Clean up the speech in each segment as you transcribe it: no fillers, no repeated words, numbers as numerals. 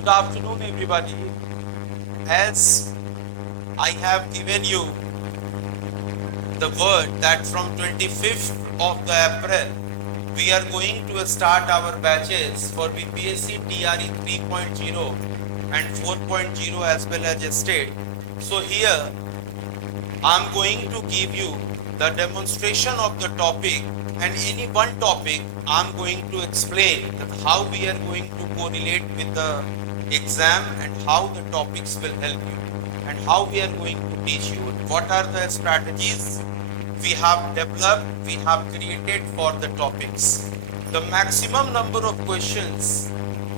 Good afternoon, everybody. As I have given you the word that from 25th of the April, we are going to start our batches for BPSC TRE 3.0 and 4.0 as well as state. So here, I'm going to give you the demonstration of the topic, and any one topic I'm going to explain that how we are going to correlate with the exam and how the topics will help you and how we are going to teach you. What are the strategies we have developed, we have created for the topics. The maximum number of questions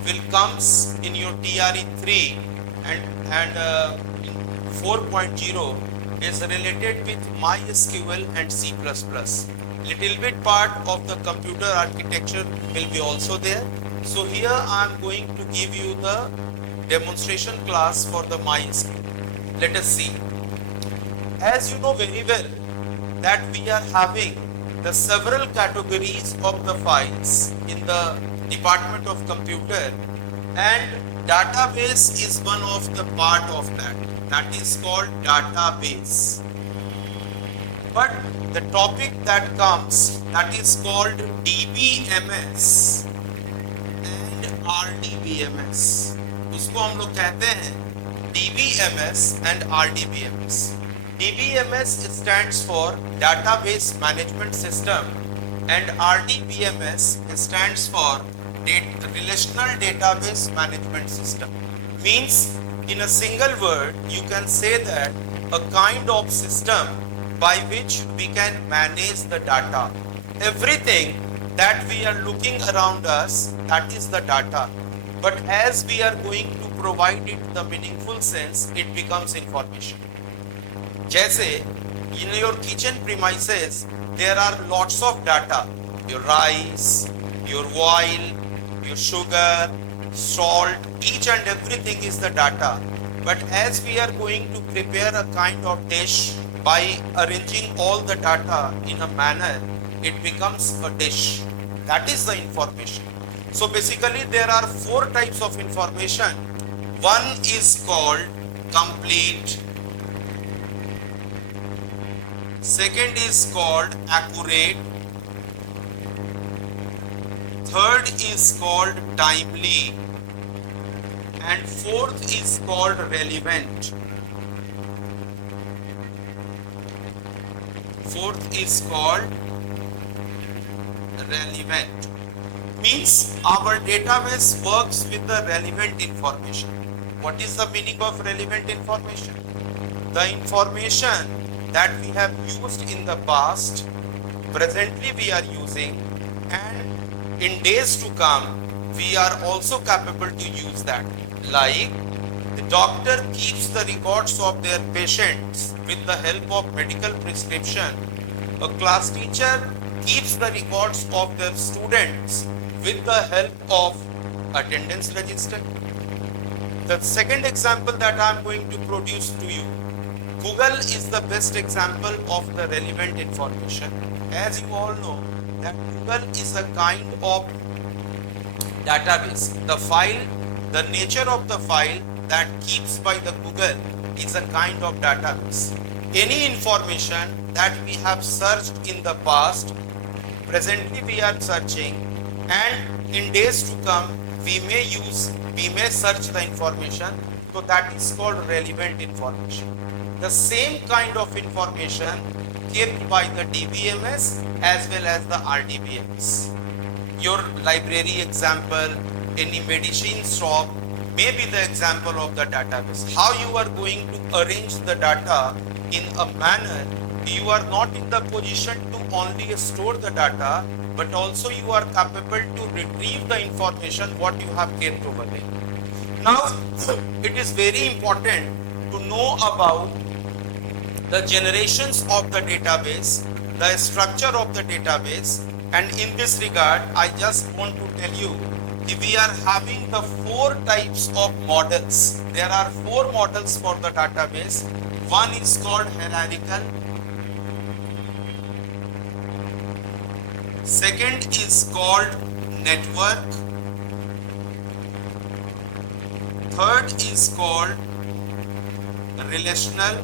will comes in your TRE 3 and 4.0 is related with MySQL and C++. Little bit part of the computer architecture will be also there. So here I am going to give you the demonstration class for the MySQL. Let us see. As you know very well that we are having the several categories of the files in the Department of Computer, and database is one of the part of that. That is called database. But the topic that comes, that is called DBMS and RDBMS. उसको हम लोग कहते हैं DBMS and RDBMS. DBMS stands for Database Management System and RDBMS stands for Relational Database Management System. Means in a single word, you can say that a kind of system by which we can manage the data. Everything that we are looking around us, that is the data. But as we are going to provide it the meaningful sense, it becomes information. जैसे in your kitchen premises, there are lots of data. Your rice, your oil, your sugar, salt, each and everything is the data. But as we are going to prepare a kind of dish by arranging all the data in a manner, it becomes a dish. That is the information. So basically there are four types of information. One is called complete. Second is called accurate. Third is called timely. And fourth is called relevant. Fourth is called relevant. Means our database works with the relevant information. What is the meaning of relevant information? The information that we have used in the past, presently we are using, and in days to come, we are also capable to use that. Like, the doctor keeps the records of their patients with the help of medical prescription. A class teacher keeps the records of their students with the help of attendance register. The second example that I am going to produce to you, Google is the best example of the relevant information. As you all know, that Google is a kind of database. The file, the nature of the file that keeps by the Google is a kind of database. Any information that we have searched in the past, presently we are searching, and in days to come we may search the information. So that is called relevant information. The same kind of information kept by the DBMS as well as the RDBMS. Your library example, any medicine shop may be the example of the database. How you are going to arrange the data in a manner, you are not in the position to only store the data, but also you are capable to retrieve the information what you have kept over there. Now, it is very important to know about the generations of the database, the structure of the database, and in this regard, I just want to tell you that we are having the four types of models. There are four models for the database. One is called hierarchical. Second is called network. third is called relational,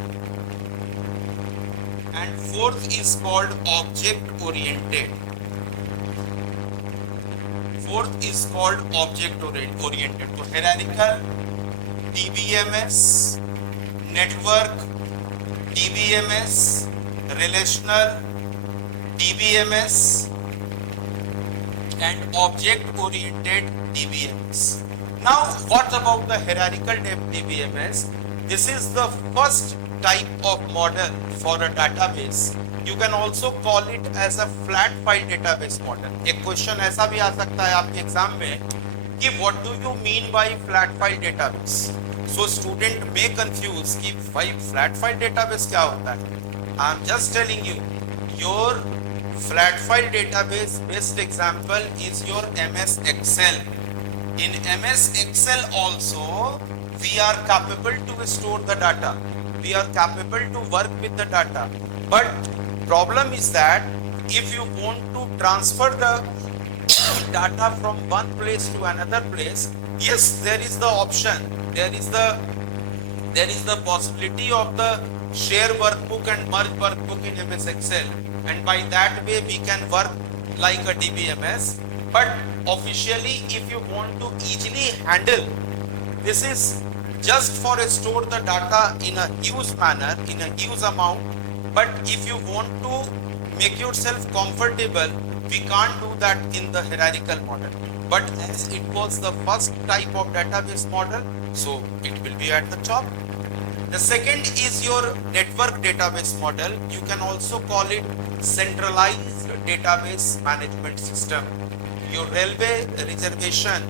and fourth is called object oriented. Fourth is called object oriented. So hierarchical, DBMS, network, DBMS, relational, DBMS, and object oriented DBMS. Now what about the hierarchical DBMS? This is the first type of model for a database. You can also call it as a flat file database model. एक question ऐसा भी आ सकता है आपके exam में कि what do you mean by flat file database? So student may confuse कि भाई flat file database क्या होता है? I am just telling you, your flat file database best example is your MS Excel. In MS Excel also, we are capable to store the data. We are capable to work with the data. But problem is that if you want to transfer the data from one place to another place, yes, there is the option. There is the possibility of the share workbook and merge workbook in MS Excel, and by that way we can work like a DBMS. But officially, if you want to easily handle, this is just for store the data in a huge manner, in a huge amount. But if you want to make yourself comfortable, we can't do that in the hierarchical model. But as it was the first type of database model, so it will be at the top. The second is your network database model. You can also call it centralized database management system. Your railway reservation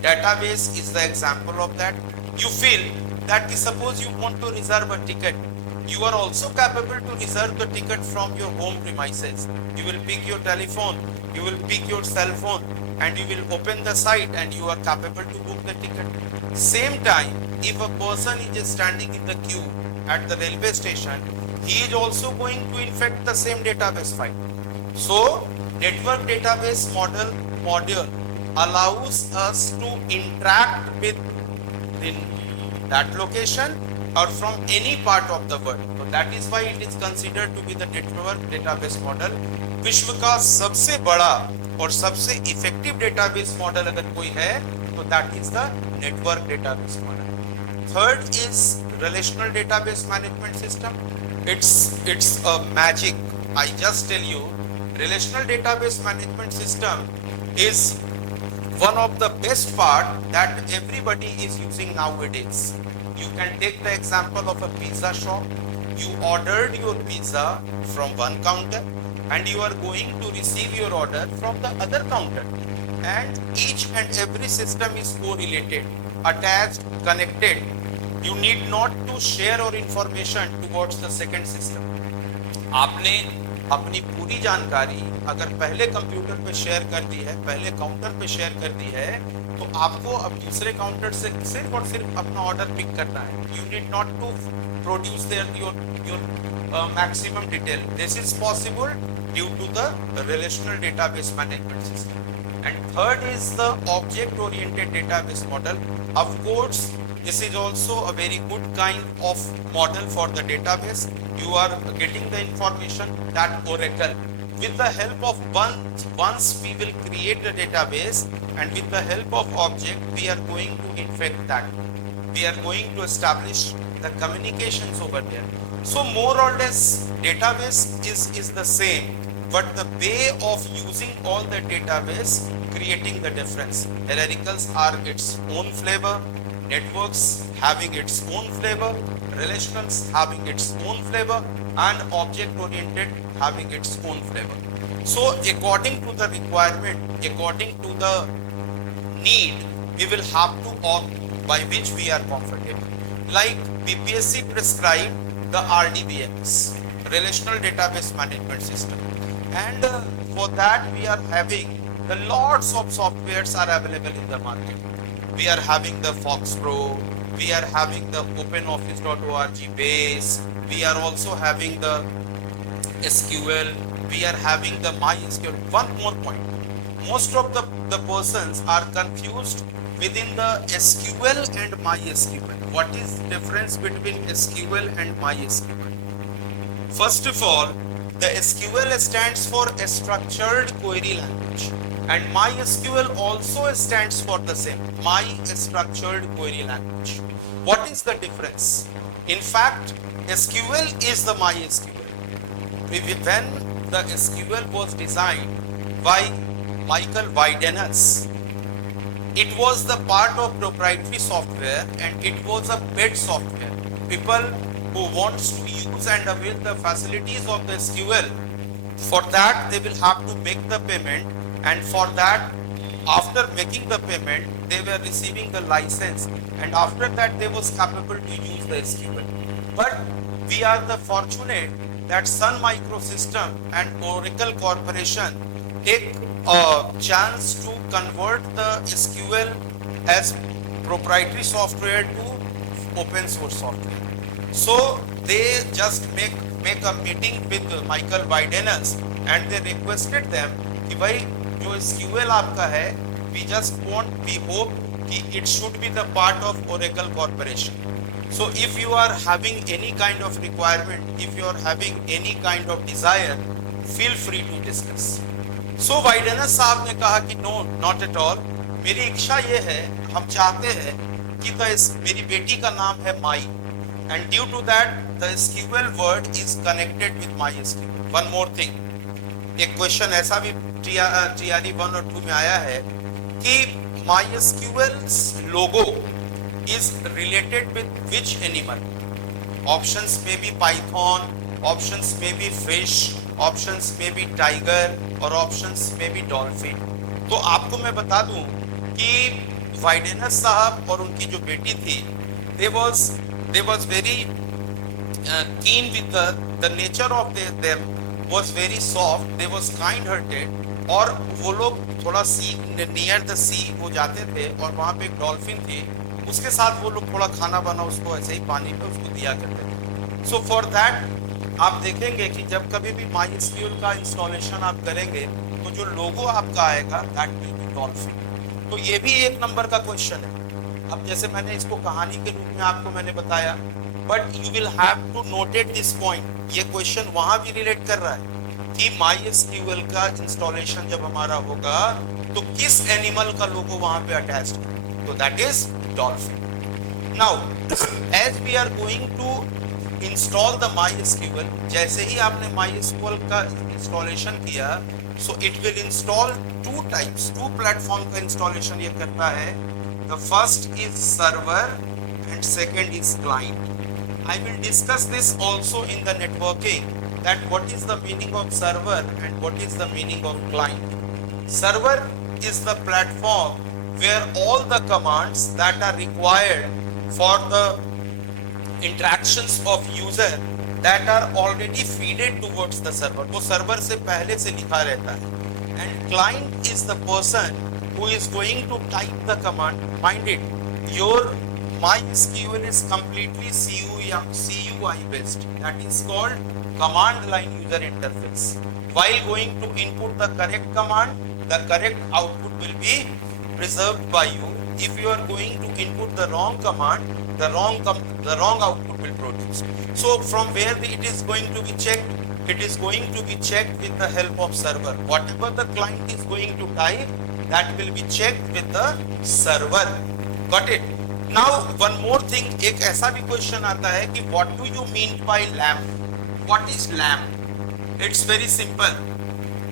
database is the example of that. You feel that suppose you want to reserve a ticket, you are also capable to reserve the ticket from your home premises. You will pick your telephone, you will pick your cell phone, and you will open the site and you are capable to book the ticket. Same time, if a person is standing in the queue at the railway station, he is also going to infect the same database file. So network database module allows us to interact with in that location or from any part of the world. So that is why it is considered to be the network database model. विश्व का सबसे बड़ा और सबसे effective database model अगर कोई है तो that is the network database model. Third is relational database management system. It's a magic. I just tell you, relational database management system is one of the best part that everybody is using nowadays. You can take the example of a pizza shop. You ordered your pizza from one counter and you are going to receive your order from the other counter, and each and every system is correlated, attached, connected. You need not to share your information towards the second system. आपने अपनी पूरी जानकारी अगर पहले computer पे share कर दी है, पहले काउंटर पे शेयर कर दी है, तो आपको अब दूसरे काउंटर से सिर्फ और सिर्फ अपना ऑर्डर पिक करना है. You need not to produce your maximum detail. This is possible due to the relational database management system. And third is the object-oriented database model. Of course, this is also a very good kind of model for the database. You are getting the information that Oracle, with the help of once we will create a database, and with the help of object, we are going to infect that. We are going to establish the communications over there. So more or less, database is the same, but the way of using all the database creating the difference. Hierarchicals are its own flavor, networks having its own flavor, relationals having its own flavor, and object oriented having its own flavor. So according to the requirement, according to the need, we will have to opt by which we are comfortable. Like BPSC prescribed the RDBMS, Relational Database Management System, and for that we are having the lots of softwares are available in the market. We are having the Fox Pro, we are having the OpenOffice.org base, we are also having the SQL, we are having the MySQL. One more point, most of the the persons are confused within the SQL and MySQL. What is the difference between SQL and MySQL? First of all, the SQL stands for a structured query language, and MySQL also stands for the same, my structured query language. What is the difference? In fact, SQL is the MySQL. When the SQL was designed by Michael Widenus, it was the part of proprietary software and it was a paid software. People who wants to use and avail the facilities of the SQL, for that they will have to make the payment, and for that, after making the payment, they were receiving the license, and after that they was capable to use the SQL. But we are the fortunate that Sun Microsystem and Oracle Corporation take a chance to convert the SQL as proprietary software to open source software. So they just make a meeting with Michael Widenus and they requested them कि भाई जो SQL आपका है, we hope कि it should be the part of Oracle Corporation. So if you are having any kind of requirement, if you are having any kind of desire, feel free to discuss. So Widenus साहब ने कहा कि no, not at all. मेरी इच्छा ये है, हम चाहते हैं कि मेरी बेटी का नाम है माई, and due to that the SQL word is connected with MySQL. One more thing, एक क्वेश्चन ऐसा भी TRE 1 और 2 में आया है कि MySQL's logo is related with which animal? Options may be python, options may be fish, options may be tiger और options may be dolphin. तो आपको मैं बता दूं कि वाइडेनस साहब और उनकी जो बेटी थी, they was very keen with the nature of them was very soft, they was kind hearted, और वो लोग थोड़ा सी नियर द सी वो जाते थे और वहाँ पे एक डॉल्फिन थी, उसके साथ वो लोग थोड़ा खाना बना उसको ऐसे ही पानी में उसको दिया करते थे. सो फॉर दैट आप देखेंगे कि जब कभी भी MySQL का इंस्टॉलेशन आप करेंगे तो जो लोगो आपका आएगा दैट विल बी डॉल्फिन. तो ये भी एक नंबर का क्वेश्चन है. अब जैसे मैंने इसको कहानी के रूप में आपको मैंने बताया, but you will have to noted this point. ये क्वेश्चन वहां भी रिलेट कर रहा है कि MySQL का इंस्टॉलेशन जब हमारा होगा तो किस एनिमल का लोगो वहां पे अटैच्ड है, तो that is Dolphin. Now as we are going to install the MySQL, जैसे ही आपने MySQL का इंस्टॉलेशन किया, so it will install two types, two platform का इंस्टॉलेशन ये करता है. The first is server and second is client. I will discuss this also in the networking, that what is the meaning of server and what is the meaning of client. Server is the platform where all the commands that are required for the interactions of user that are already feeded towards the server, वो server से पहले से लिखा रहता है. And client is the person who is going to type the command. Mind it, your MySQL is completely CUI based. That is called command line user interface. While going to input the correct command, the correct output will be preserved by you. If you are going to input the wrong command, the wrong output will produce. So from where it is going to be checked? It is going to be checked with the help of server. Whatever the client is going to type, that will be checked with the server. Got it? Now one more thing, एक ऐसा भी question आता है कि what do you mean by LAMP? What is LAMP? It's very simple.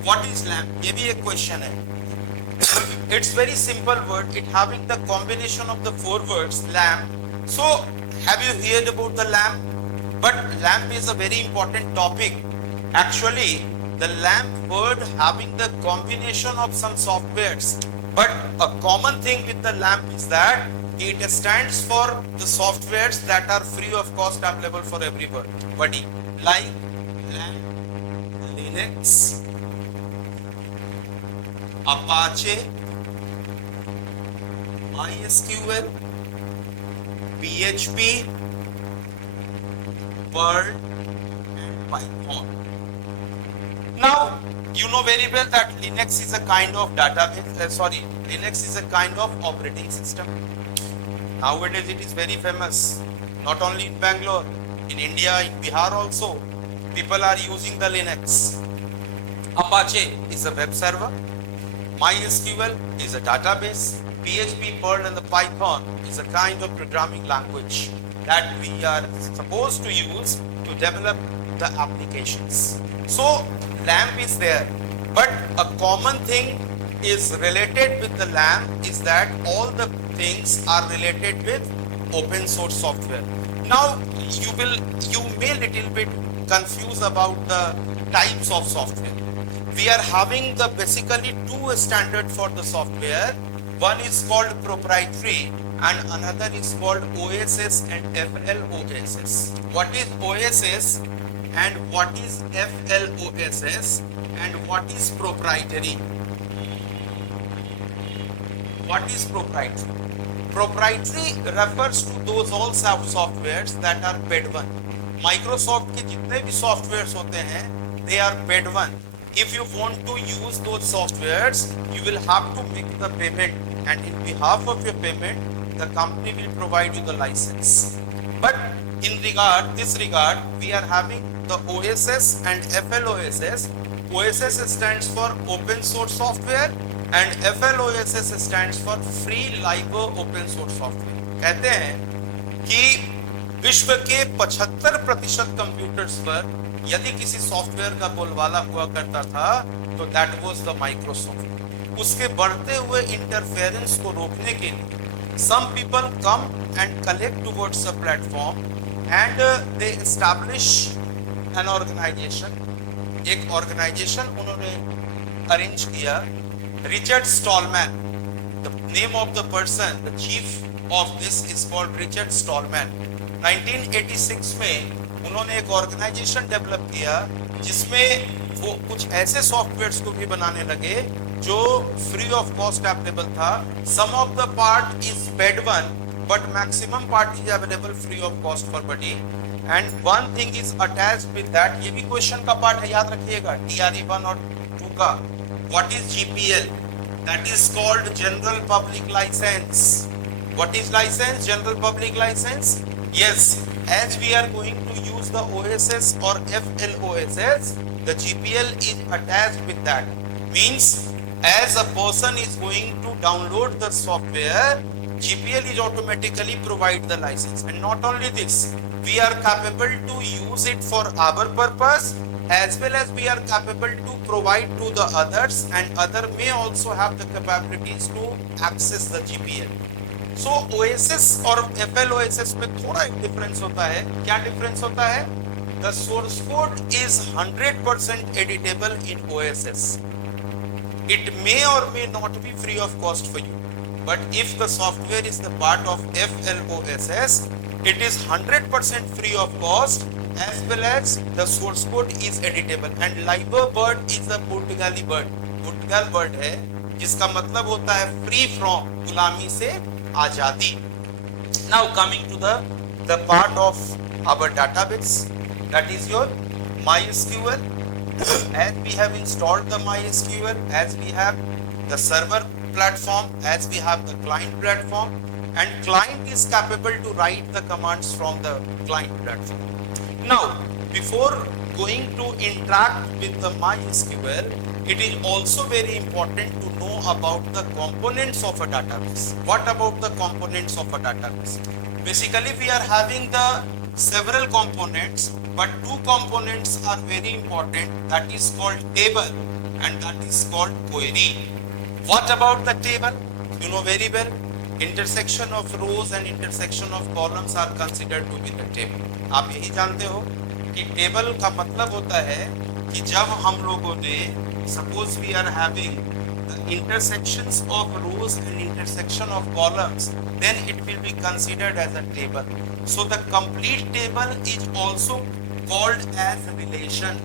What is LAMP? ये भी एक question है. It's very simple word. It having the combination of the four words LAMP. So have you heard about the LAMP? But LAMP is a very important topic. Actually, the LAMP word having the combination of some softwares. But a common thing with the LAMP is that it stands for the softwares that are free of cost available for everybody, like LAMP, Linux, Apache, MySQL, PHP, Perl and Python. Now You know very well that Linux is a kind of database, Linux is a kind of operating system. Nowadays it is very famous, not only in Bangalore, in India, in Bihar also, people are using the Linux. Apache is a web server, MySQL is a database, PHP, Perl and the Python is a kind of programming language that we are supposed to use to develop the applications. So LAMP is there, but a common thing is related with the LAMP is that all the things are related with open source software. Now you may little bit confused about the types of software. We are having the basically two standard for the software. One is called proprietary and another is called OSS and FLOSS. What is OSS and what is FLOSS and what is proprietary? What is proprietary? Proprietary refers to those all softwares that are paid one. Microsoft के जितने भी softwares होते हैं, they are paid one. If you want to use those softwares, you will have to make the payment, and in behalf of your payment, the company will provide you the license. But in this regard, we are having the OSS and FLOSS. OSS stands for open source software and FLOSS stands for free libre open source software. कहते हैं कि विश्व के 75% computers पर यदि किसी software का बोलबाला हुआ करता था तो दैट वाज द माइक्रोसॉफ्ट. उसके बढ़ते हुए इंटरफेरेंस को रोकने के लिए some people come and collect towards the platform and they establish an organisation. एक ऑर्गेनाइजेशन उन्होंने अरेंज किया. Richard Stallman, the name of the person, the chief of this is called Richard Stallman. 1986 में उन्होंने एक ऑर्गेनाइजेशन डेवलप किया जिसमें वो कुछ ऐसे सॉफ्टवेयर्स को भी बनाने लगे जो फ्री ऑफ कॉस्ट अवेलेबल था. Some of the part is paid one but maximum part is available free of cost for buddy. And one thing is attached with that. ये भी क्वेश्चन का पार्ट है, याद रखिएगा, TRE 1 और 2 का. What is GPL? That is called general public licence. What is licence? General public licence. Yes, as we are going to use the OSS or FLOSS, the GPL is attached with that. Means, as a person is going to download the software, GPL is automatically provide the license. And not only this, we are capable to use it for our purpose as well as we are capable to provide to the others, and other may also have the capabilities to access the GPL. So OSS और FLOSS में थोड़ा एक difference होता है. क्या difference होता है? The source code is 100% editable in OSS. It may or may not be free of cost for you. But if the software is the part of FLOSS, it is 100% free of cost as well as the source code is editable. And libre bird is a Portugali bird. Portugal bird है जिसका मतलब होता है free from, गुलामी से आजादी. Now coming to the part of our database, that is your MySQL. As we have installed the MySQL, as we have the server platform, as we have the client platform, and client is capable to write the commands from the client platform. Now before going to interact with the MySQL, it is also very important to know about the components of a database. What about the components of a database? Basically, we are having the several components, but two components are very important. That is called table and that is called query. What about the table? You know very well, intersection of rows and intersection of columns are considered to be the table. आप यही जानते हो कि table का मतलब होता है कि जब हम लोगों ने suppose we are having the intersections of rows and intersection of columns, then it will be considered as a table. So the complete table is also called as relation.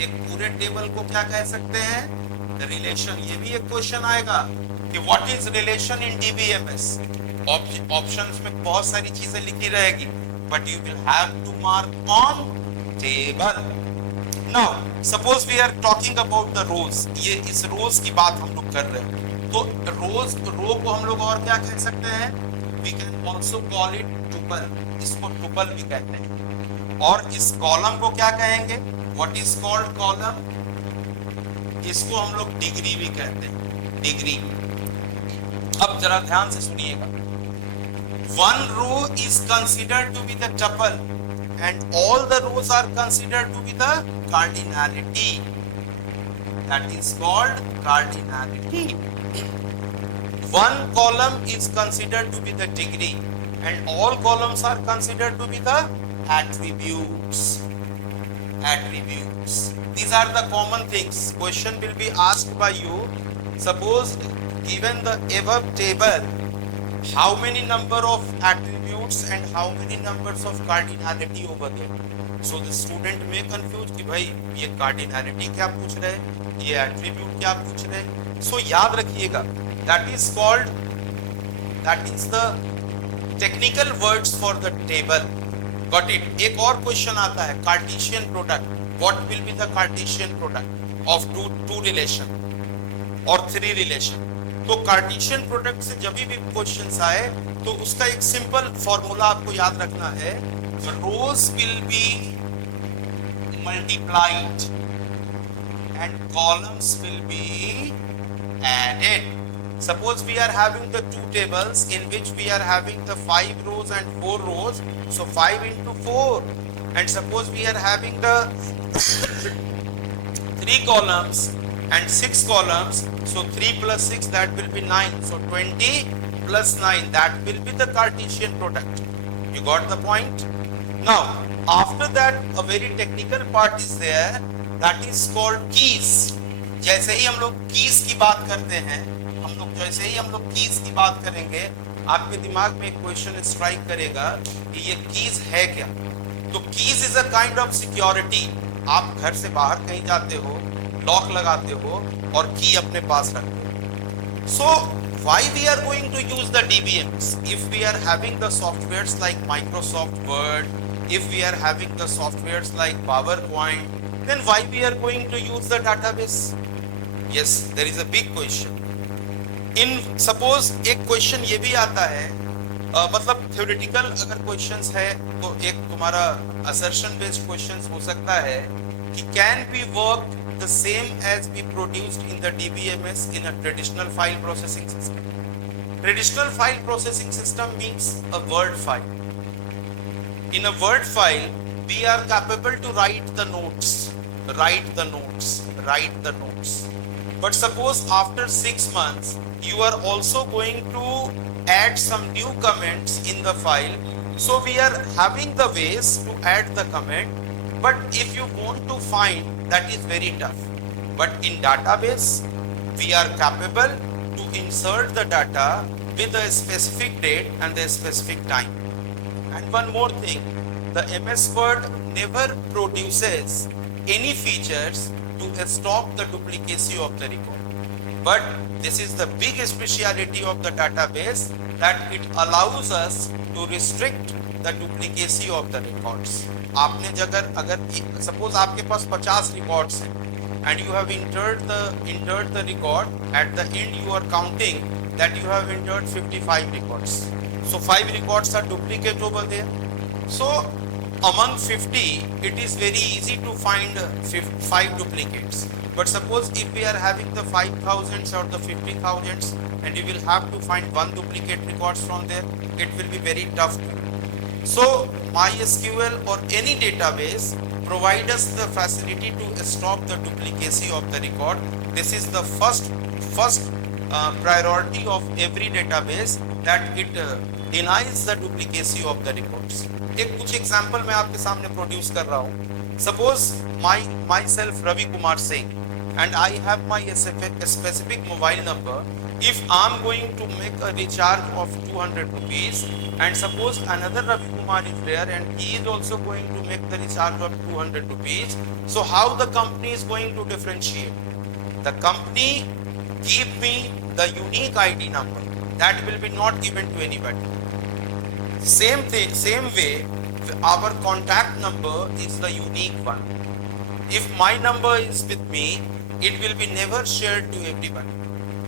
एक पूरे टेबल को क्या कह सकते हैं? Relation. ये भी एक क्वेश्चन आएगा कि what is relation in DBMS? Options में बहुत सारी चीजें लिखी रहेगी, but you will have to mark on table. Now suppose we are talking about the rows, ये इस रोज की बात हम लोग कर रहे हैं, तो रोज रो को हम लोग और क्या कह सकते हैं, we can also call it tuple, इसको टुपल भी कहते हैं। और इस कॉलम को क्या कहेंगे, व्हाट इज कॉल्ड कॉलम, इसको हम लोग डिग्री भी कहते हैं, डिग्री। अब जरा ध्यान से सुनिएगा, one row is considered to be the tuple and all the rows are considered to be the cardinality, that is called cardinality. One column is considered to be the degree and all columns are considered to be the attributes. Attributes, these are the common things. Question will be asked by you, suppose given the above table, how many number of attributes and how many numbers of cardinality over there. So the student may confuse कि भाई ये cardinality क्या पूछ रहे हैं, ये attribute क्या पूछ रहे हैं. So याद रखिएगा, that is called, that is the technical words for the table. Got it? एक और क्वेश्चन आता है, Cartesian product. What will be the Cartesian product of two relation or three relation? तो कार्टेशियन प्रोडक्ट से जब भी क्वेश्चंस आए तो उसका एक सिंपल फॉर्मूला आपको याद रखना है, rows will be multiplied and columns will be added. Suppose we are having the two tables in which we are having the 5 rows and 4 rows, so 5 into 4, and suppose we are having the 3 columns and 6 columns, so 3 plus 6, that will be 9, so 20 plus 9, that will be the Cartesian product. You got the point? Now after that a very technical part is there, that is called keys. जैसे ही हम लोग keys की बात करते हैं, जैसे ही हम लोग कीज की बात करेंगे, आपके दिमाग में एक क्वेश्चन स्ट्राइक करेगा कि ये कीज है क्या. तो keys is a kind of security. आप घर से बाहर कहीं जाते हो, लॉक लगाते हो और की अपने पास रखते हो. So why we are going to use the DBMs? If we are having the softwares like Microsoft Word, if we are having the softwares like PowerPoint, then why we are going to use the database? Yes, there is a big question. In suppose एक question ये भी आता है, मतलब theoretical अगर questions है तो एक तुम्हारा असर्शन बेस्ड क्वेश्चंस हो सकता है कि can be work the same as be produced in the DBMS in a traditional file processing system. Traditional file processing system means a word file. In a word file we are capable to write the notes. But suppose after 6 months you are also going to add some new comments in the file. So we are having the ways to add the comment, but if you want to find, that is very tough. But in database we are capable to insert the data with a specific date and a specific time. And one more thing, the MS Word never produces any features to stop the duplicacy of the record. But this is the big speciality of the database, that it allows us to restrict the duplicacy of the records. आपने अगर suppose आपके पास 50 records हैं and you have entered the record, at the end you are counting that you have entered 55 records. So 5 records are duplicate over there. So among 50 it is very easy to find 5 duplicates. But suppose if we are having the 5,000s or the 50,000s and you will have to find one duplicate records from there, it will be very tough. So MySQL or any database provide us the facility to stop the duplicacy of the record. This is the first priority of every database, that it denies the duplicacy of the records. एक कुछ example मैं आपके सामने produce कर रहा हूँ. Suppose myself Ravi Kumar Singh and I have my specific mobile number. If I am going to make a recharge of 200 rupees and suppose another Ravi Kumar is there and he is also going to make the recharge of 200 rupees, so how the company is going to differentiate? The company give me the unique ID number, that will be not given to anybody. Same way, our contact number is the unique one. If my number is with me, it will be never shared to everyone.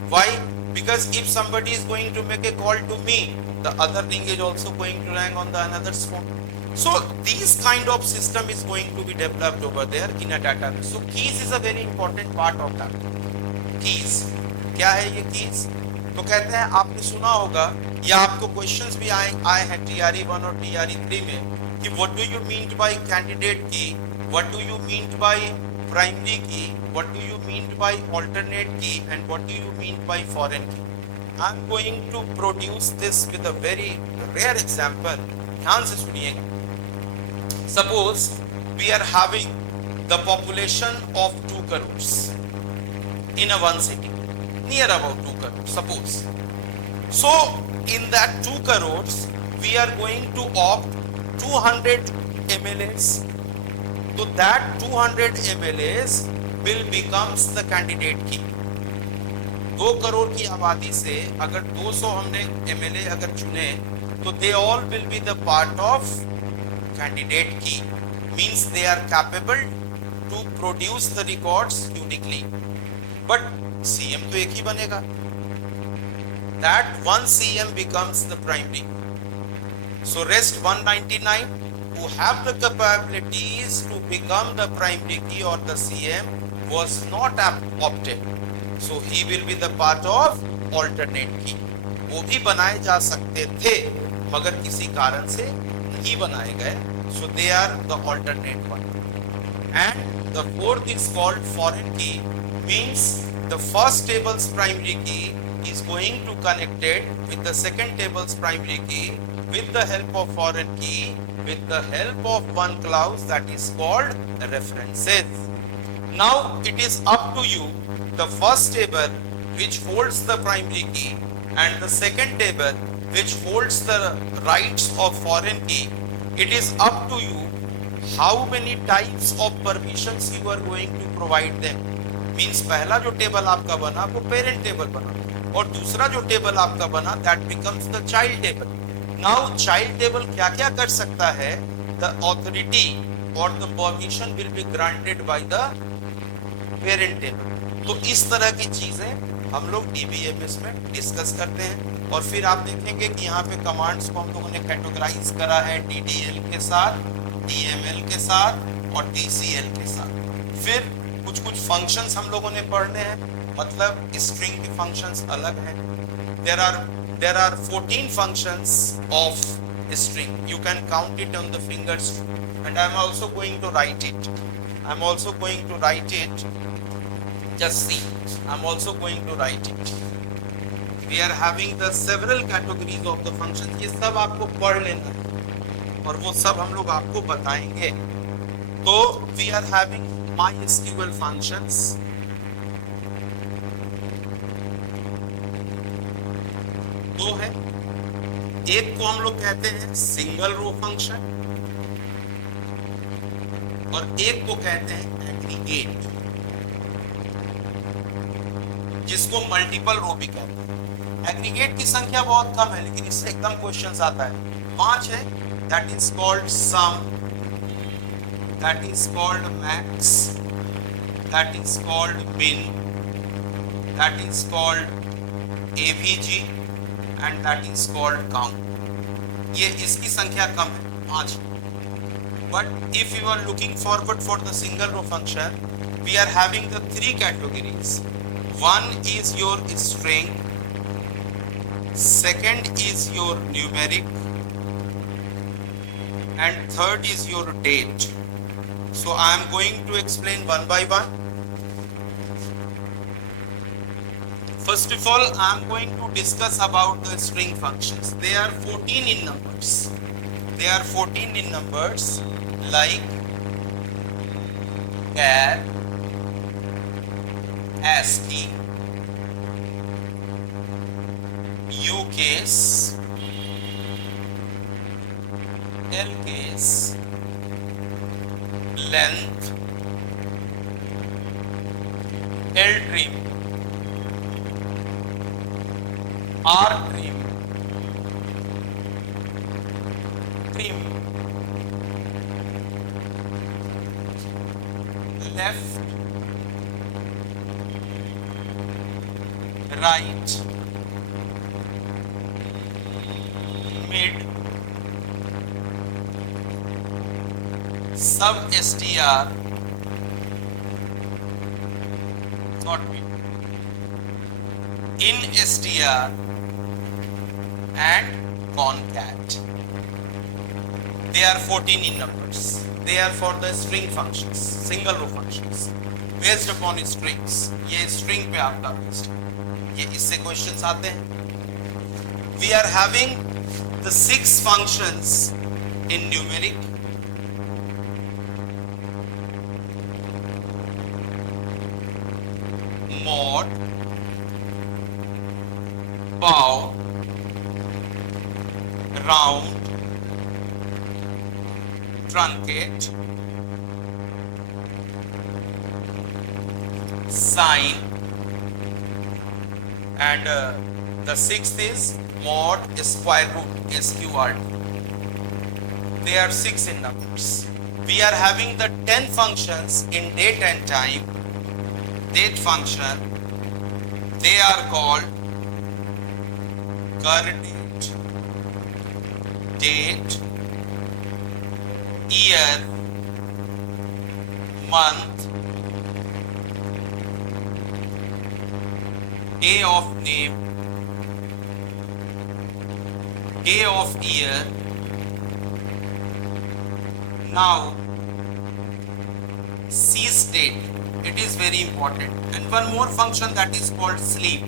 Why? Because if somebody is going to make a call to me, the other ring is also going to ring on the another's phone. So these kind of system is going to be developed over there in a database. So keys is a very important part of that. Keys, क्या है ये keys? तो कहते हैं, आपने सुना होगा या आपको क्वेश्चंस भी आए हैं TRE 1 और TRE 3 में कि what do you mean by candidate key, what do you mean by primary key, what do you mean by alternate key, and what do you mean by foreign key. I'm going to produce this with a very rare example. ध्यान से सुनिएगा. Suppose we are having the population of 2 crores in a one city, near about 2 crores, suppose. So in that 2 crores, we are going to opt 200 MLAs. So that 200 MLAs will becomes the candidate key. 2 crore की आबादी से अगर 200 हमने MLA अगर चुने, तो they all will be the part of candidate key. Means they are capable to produce the records uniquely. But CM तो एक ही बनेगा. That one CM becomes the primary. So rest 199 who have the capabilities to become the primary key or the CM was not opted. So he will be the part of alternate key. वो भी बनाए जा सकते थे मगर किसी कारण से नहीं बनाए गए. So they are the alternate one. And the fourth is called foreign key. Means the first table's primary key is going to connect it with the second table's primary key with the help of foreign key, with the help of one clause that is called references. Now it is up to you, the first table which holds the primary key and the second table which holds the rights of foreign key. It is up to you how many types of permissions you are going to provide them. Means पहला जो table आपका बना वो parent table बना और दूसरा जो table आपका बना that becomes the child table. Now child table क्या क्या कर सकता है? The authority or the permission will be granted by the parent table. तो इस तरह की चीजें हम लोग DBMS में डिस्कस करते हैं और फिर आप देखेंगे कि यहाँ पे कमांड्स को हम लोगों ने कैटेगराइज करा है DDL के साथ, DML के साथ और DCL के साथ. फिर कुछ कुछ फंक्शंस हम लोगों ने पढ़ने हैं, मतलब स्ट्रिंग के फंक्शंस अलग हैं. there are 14 functions of string. You can count it on the fingers, and I'm also going to write it. Just see, I'm also going to write it. We are having the several categories of the functions. ये सब आपको पढ़ लेना है और वो सब हम लोग आपको बताएंगे. तो we are having MySQL functions. दो है. एक को हम लोग कहते हैं सिंगल रो फंक्शन और एक को कहते हैं एग्रीगेट, जिसको मल्टीपल रो भी कहते हैं. एग्रीगेट की संख्या बहुत कम है लेकिन इससे एकदम क्वेश्चन आता है. 5 है. That is called sum, that is called max, that is called min, that is called AVG and that is called count. ये इसकी संख्या कम है 5. But if you are looking forward for the single row function, we are having the 3 categories. One is your string, second is your numeric, and third is your date. So I am going to explain one by one. First of all, I am going to discuss about the string functions. They are 14 in numbers. Like char, ASCII, UCase, LCase, length, LTrim, RTrim, trim, left, right, mid, sub str, not mid, in str, and concat. They are 14 in numbers. They are for the string functions, single row functions, based upon strings. ये string पे आपका based है. ये इससे questions आते हैं. We are having the 6 functions in numeric. Mod, bow, round, truncate, sine, and the 6th is mod square root sqrt. They are 6 in numbers. We are having the 10 functions in date and time. Date function, they are called coordinate, date, year, month, day of name, day of year. Now, cease date. It is very important. And one more function that is called sleep.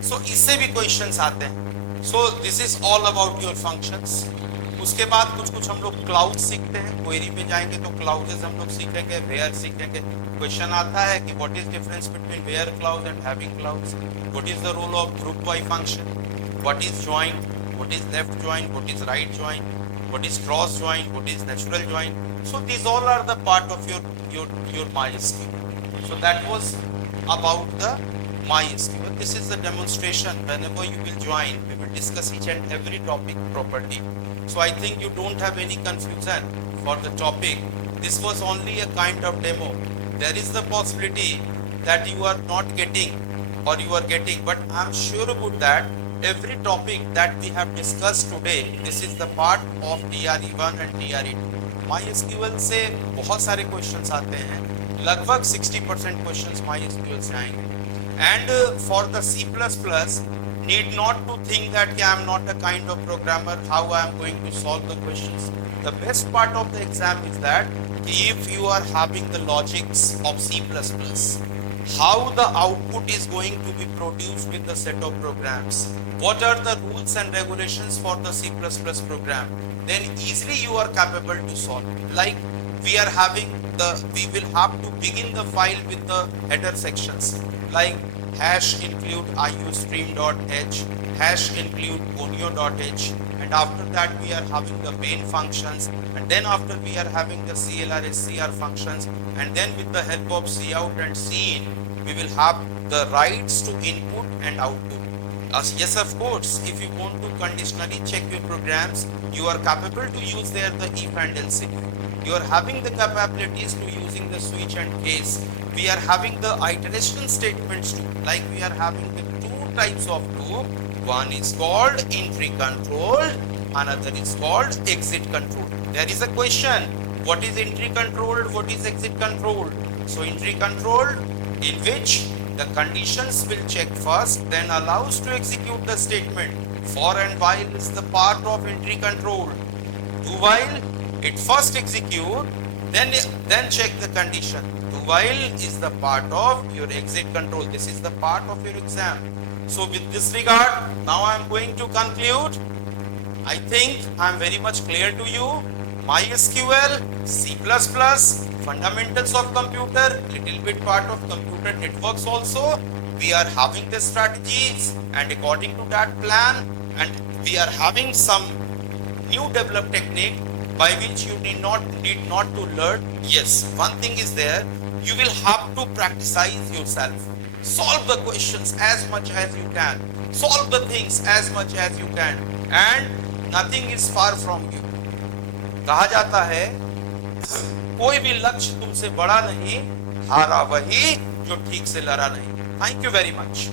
So इससे भी questions आते हैं. So this is all about your functions. उसके बाद कुछ हम लोग cloud सीखते हैं. क्वेरी पे जाएंगे तो क्लाउजेस हम लोग सीखेंगे, वेयर सीखेंगे. क्वेश्चन आता है कि what is difference between where clause and having clause? What is the role of group by function? What is join? What is left join? What is right join? What is cross join? What is natural join? So these all are the part of your MySQL. So that was about the MySQL. This is the demonstration. Whenever you will join, we will discuss each and every topic properly. So I think you don't have any confusion for the topic. This was only a kind of demo. There is the possibility that you are not getting or you are getting, but I'm sure about that every topic that we have discussed today, this is the part of DRE1 and DRE2. MySQL से बहुत सारे questions आते हैं, लगभग 60% questions MySQL से आएंगे. And for the C++, need not to think that I am not a kind of programmer, how I am going to solve the questions. The best part of the exam is that if you are having the logics of C++, how the output is going to be produced with the set of programs, what are the rules and regulations for the C++ program, then easily you are capable to solve. Like we are having we will have to begin the file with the header sections like hash include iustream.h, hash include conio.h, and after that we are having the main functions, and then after we are having the clr scr functions, and then with the help of cout and cin we will have the rights to input and output. Yes, of course, if you want to conditionally check your programs, you are capable to use there the if and else if. You are having the capabilities to using the switch and case. We are having the iteration statements too. Like we are having the two types of loop. One is called entry control, another is called exit control. There is a question, what is entry controlled, what is exit controlled? So entry controlled, in which the conditions will check first, then allows to execute the statement. For and while is the part of entry control. Do while, it first execute, then check the condition. Do while is the part of your exit control. This is the part of your exam. So with this regard, now I am going to conclude. I think I am very much clear to you. MySQL, C++, fundamentals of computer, little bit part of computer networks also. We are having the strategies, and according to that plan, and we are having some new developed technique by which you need not to learn. Yes, one thing is there, you will have to practicize yourself. Solve the questions as much as you can. Solve the things as much as you can. And nothing is far from you. कहा जाता है कोई भी लक्ष्य तुमसे बड़ा नहीं हारा वही जो ठीक से लड़ा नहीं। Thank you very much.